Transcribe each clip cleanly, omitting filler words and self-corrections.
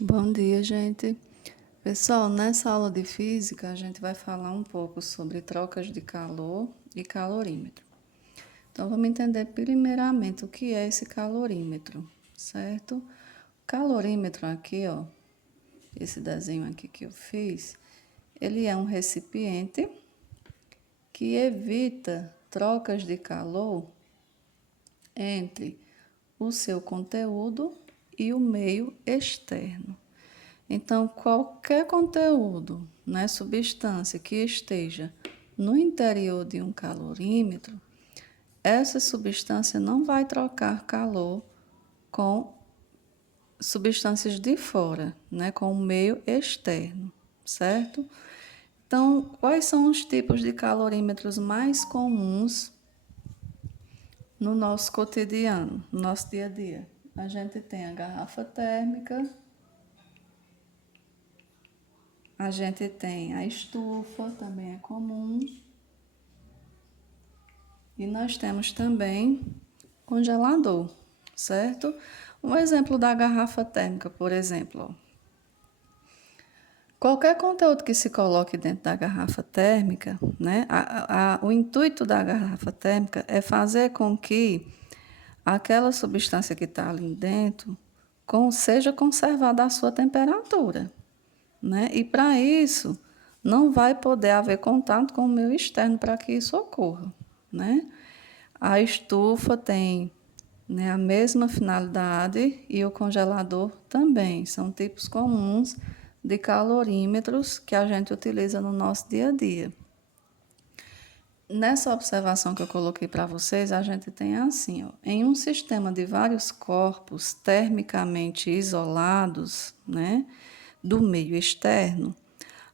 Bom dia, gente. Pessoal, nessa aula de física, a gente vai falar um pouco sobre trocas de calor e calorímetro. Então, vamos entender primeiramente o que é esse calorímetro, certo? O calorímetro aqui, ó, esse desenho aqui que eu fiz, ele é um recipiente que evita trocas de calor entre o seu conteúdo e o meio externo. Então, qualquer conteúdo, né, substância que esteja no interior de um calorímetro, essa substância não vai trocar calor com substâncias de fora, né, com o meio externo, certo? Então, quais são os tipos de calorímetros mais comuns no nosso cotidiano, no nosso dia a dia? A gente tem a garrafa térmica, a gente tem a estufa, também é comum. E nós temos também congelador, certo? Um exemplo da garrafa térmica, por exemplo. Ó. Qualquer conteúdo que se coloque dentro da garrafa térmica, né? O intuito da garrafa térmica é fazer com que aquela substância que está ali dentro seja conservada a sua temperatura, né? E para isso, não vai poder haver contato com o meio externo para que isso ocorra, né? A estufa tem, né, a mesma finalidade e o congelador também. São tipos comuns de calorímetros que a gente utiliza no nosso dia a dia. Nessa observação que eu coloquei para vocês, a gente tem assim, ó, em um sistema de vários corpos termicamente isolados, né, do meio externo,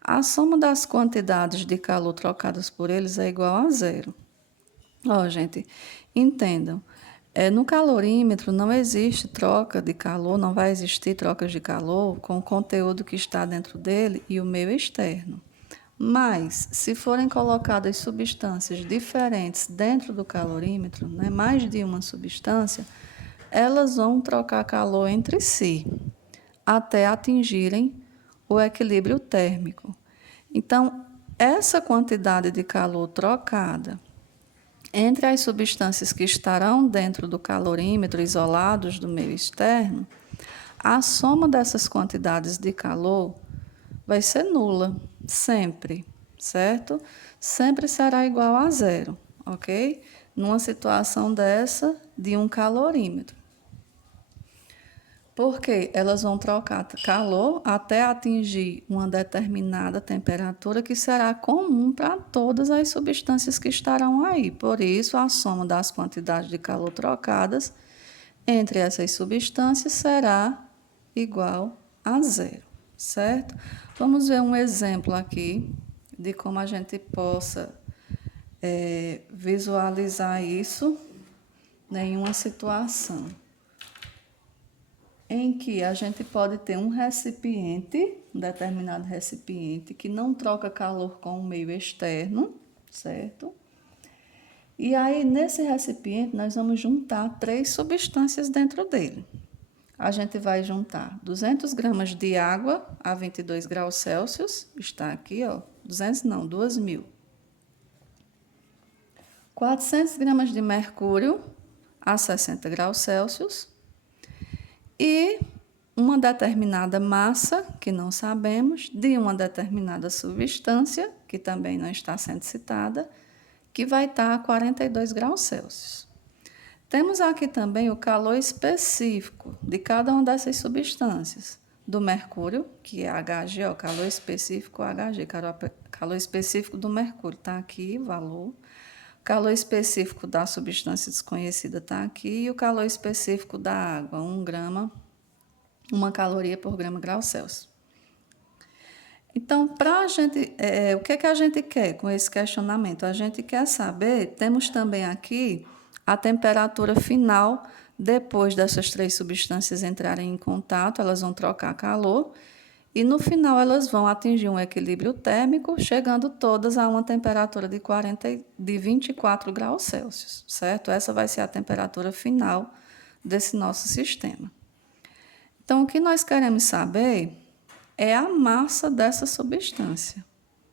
a soma das quantidades de calor trocadas por eles é igual a zero. Ó, gente, entendam. No calorímetro não existe troca de calor, não vai existir trocas de calor com o conteúdo que está dentro dele e o meio externo. Mas, se forem colocadas substâncias diferentes dentro do calorímetro, né, mais de uma substância, elas vão trocar calor entre si, até atingirem o equilíbrio térmico. Então, essa quantidade de calor trocada entre as substâncias que estarão dentro do calorímetro, isolados do meio externo, a soma dessas quantidades de calor vai ser nula, sempre, certo? Sempre será igual a zero, ok? Numa situação dessa de um calorímetro. Porque elas vão trocar calor até atingir uma determinada temperatura que será comum para todas as substâncias que estarão aí. Por isso, a soma das quantidades de calor trocadas entre essas substâncias será igual a zero, certo? Vamos ver um exemplo aqui de como a gente possa visualizar isso, né, em uma situação em que a gente pode ter um recipiente, um determinado recipiente, que não troca calor com o meio externo, certo? E aí, nesse recipiente, nós vamos juntar 3 substâncias dentro dele. A gente vai juntar 200 gramas de água a 22 graus Celsius, está aqui, ó, 200 não, 2.000. 400 gramas de mercúrio a 60 graus Celsius e uma determinada massa, que não sabemos, de uma determinada substância, que também não está sendo citada, que vai estar a 42 graus Celsius. Temos aqui também o calor específico de cada uma dessas substâncias. Do mercúrio, que é Hg, ó, calor específico Hg, calor específico do mercúrio, está aqui o valor. Calor específico da substância desconhecida está aqui. E o calor específico da água, 1 grama, 1 caloria por grama grau Celsius. Então, para a gente, o que a gente quer com esse questionamento? A gente quer saber, temos também aqui a temperatura final depois dessas 3 substâncias entrarem em contato, elas vão trocar calor e no final elas vão atingir um equilíbrio térmico, chegando todas a uma temperatura de 24 graus Celsius, certo? Essa vai ser a temperatura final desse nosso sistema. Então, o que nós queremos saber é a massa dessa substância,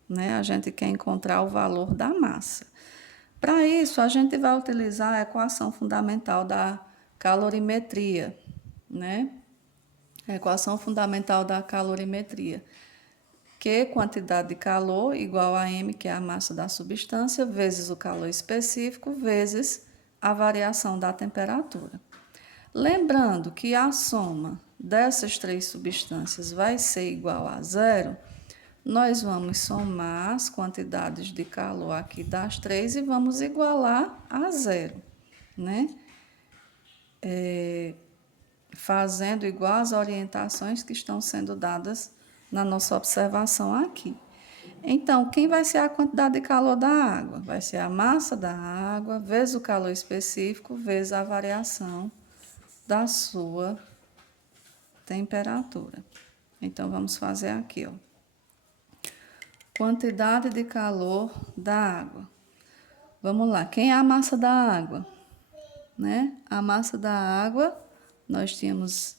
né? A gente quer encontrar o valor da massa. Para isso, a gente vai utilizar a equação fundamental da calorimetria, né? A equação fundamental da calorimetria. Q, quantidade de calor, igual a M, que é a massa da substância, vezes o calor específico, vezes a variação da temperatura. Lembrando que a soma dessas três substâncias vai ser igual a zero, nós vamos somar as quantidades de calor aqui das três e vamos igualar a zero, né? Fazendo igual as orientações que estão sendo dadas na nossa observação aqui. Então, quem vai ser a quantidade de calor da água? Vai ser a massa da água, vezes o calor específico, vezes a variação da sua temperatura. Então, vamos fazer aqui, ó. Quantidade de calor da água. Vamos lá, quem é a massa da água? Né? A massa da água, nós tínhamos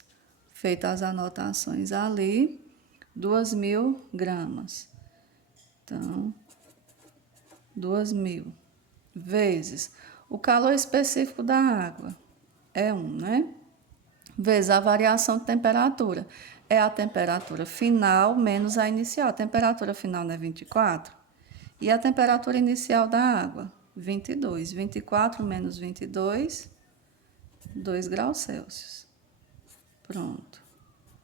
feito as anotações ali, 2.000 gramas. Então, 2.000 vezes o calor específico da água, é 1, né? Vezes a variação de temperatura, é a temperatura final menos a inicial. A temperatura final não é 24? E a temperatura inicial da água? 22. 24 menos 22, 2 graus Celsius. Pronto.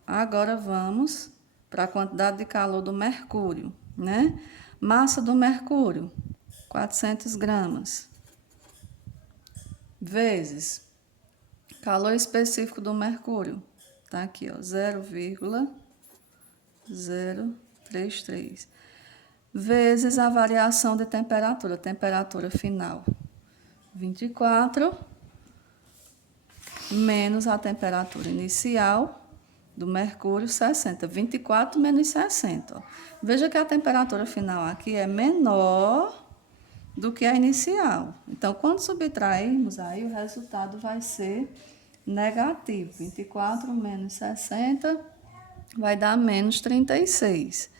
Agora vamos para a quantidade de calor do mercúrio, né? Massa do mercúrio, 400 gramas. Vezes calor específico do mercúrio, tá aqui, ó, 0,033. Vezes a variação de temperatura, temperatura final, 24, menos a temperatura inicial do mercúrio, 60. 24 menos 60. Ó. Veja que a temperatura final aqui é menor do que a inicial. Então, quando subtrairmos, aí o resultado vai ser negativo. 24 menos 60 vai dar menos 36.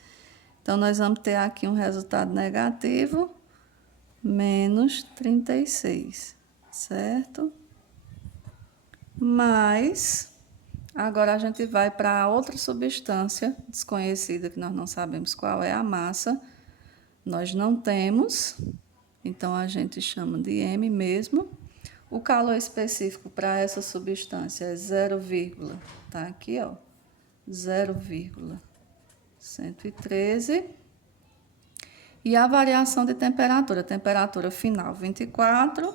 Então, nós vamos ter aqui um resultado negativo, menos 36, certo? Mas, agora a gente vai para outra substância desconhecida, que nós não sabemos qual é a massa. Nós não temos, então a gente chama de M mesmo. O calor específico para essa substância é 0, tá aqui, ó, 0,113. E a variação de temperatura, temperatura final 24,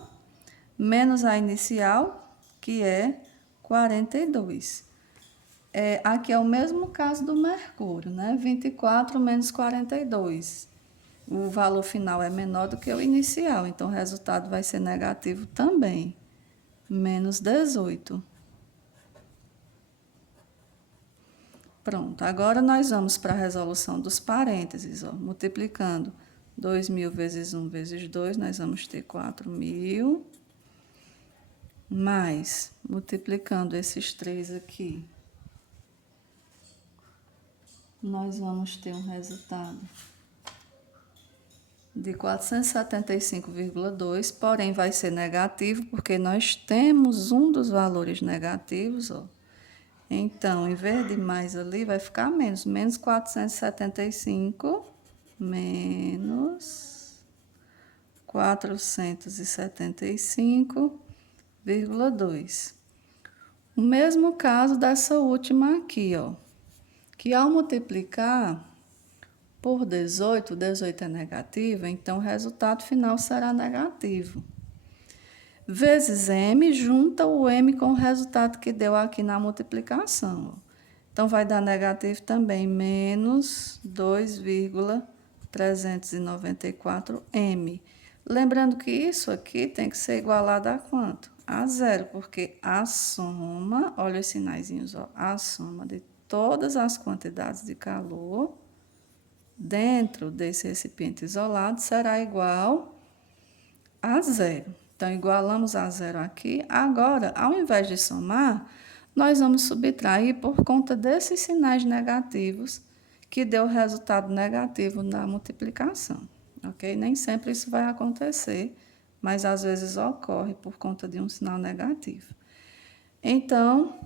menos a inicial, que é 42. Aqui é o mesmo caso do mercúrio, né? 24 menos 42. O valor final é menor do que o inicial, então o resultado vai ser negativo também, menos 18. Pronto, agora nós vamos para a resolução dos parênteses, ó, multiplicando 2.000 vezes 1 vezes 2, nós vamos ter 4.000, mais, multiplicando esses 3 aqui, nós vamos ter um resultado de 475,2, porém vai ser negativo, porque nós temos um dos valores negativos, ó. Então, em vez de mais ali, vai ficar menos. Menos 475, menos 475,2. O mesmo caso dessa última aqui, ó, que ao multiplicar por 18, 18 é negativo, então o resultado final será negativo. Vezes M, junta o M com o resultado que deu aqui na multiplicação. Então, vai dar negativo também, menos 2,394 M. Lembrando que isso aqui tem que ser igualado a quanto? A zero, porque a soma, olha os sinaizinhos, ó, a soma de todas as quantidades de calor dentro desse recipiente isolado será igual a zero. Então, igualamos a zero aqui. Agora, ao invés de somar, nós vamos subtrair por conta desses sinais negativos que deu resultado negativo na multiplicação, ok? Nem sempre isso vai acontecer, mas às vezes ocorre por conta de um sinal negativo. Então,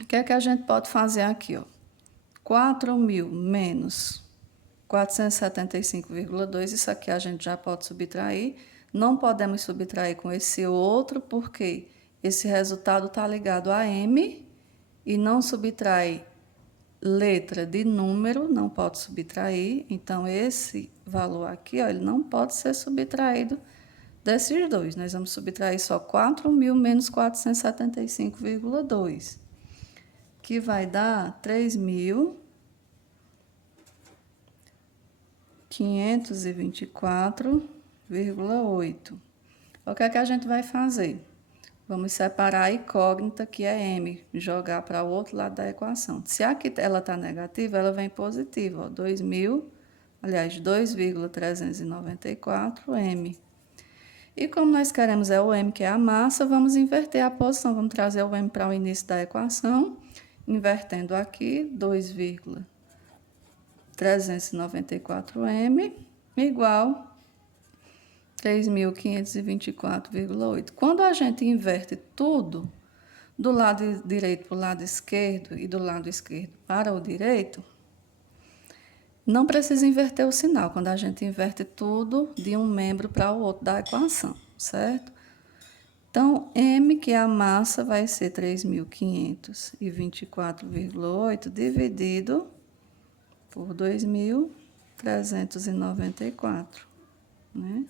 o que é que a gente pode fazer aqui, ó? 4.000 menos 475,2, isso aqui a gente já pode subtrair. Não podemos subtrair com esse outro, porque esse resultado está ligado a M e não subtrai letra de número, não pode subtrair. Então, esse valor aqui, ó, ele não pode ser subtraído desses dois. Nós vamos subtrair só 4.000 menos 475,2, que vai dar 3.524,8. O que é que a gente vai fazer? Vamos separar a incógnita, que é M, jogar para o outro lado da equação. Se aqui ela está negativa, ela vem positiva, ó, 2.394 M. E como nós queremos o M, que é a massa, vamos inverter a posição. Vamos trazer o M para o início da equação, invertendo aqui, 2.394 M igual 3.524,8. Quando a gente inverte tudo do lado direito para o lado esquerdo e do lado esquerdo para o direito, não precisa inverter o sinal quando a gente inverte tudo de um membro para o outro da equação, certo? Então, M, que é a massa, vai ser 3.524,8 dividido por 2.394, né?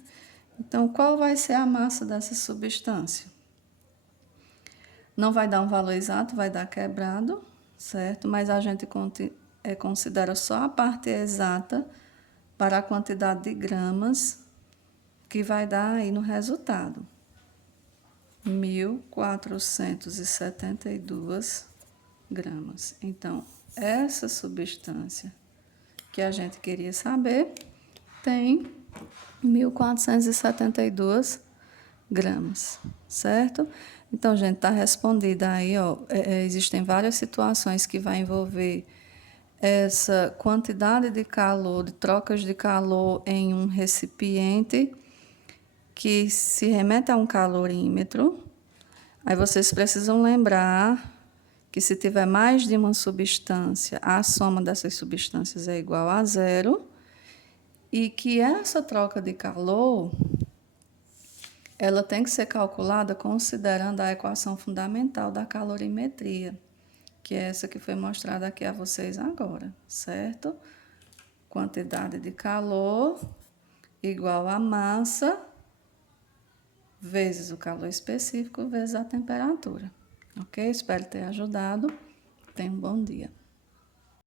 Então, qual vai ser a massa dessa substância? Não vai dar um valor exato, vai dar quebrado, certo? Mas a gente considera só a parte exata para a quantidade de gramas que vai dar aí no resultado. 1.472 gramas. Então, essa substância que a gente queria saber tem 1.472 gramas, certo? Então, gente, está respondida aí, ó. Existem várias situações que vai envolver essa quantidade de calor, de trocas de calor em um recipiente que se remete a um calorímetro. Aí vocês precisam lembrar que se tiver mais de uma substância, a soma dessas substâncias é igual a zero, e que essa troca de calor ela tem que ser calculada considerando a equação fundamental da calorimetria, que é essa que foi mostrada aqui a vocês agora, certo? Quantidade de calor igual a massa vezes o calor específico vezes a temperatura. Ok? Espero ter ajudado. Tenha um bom dia.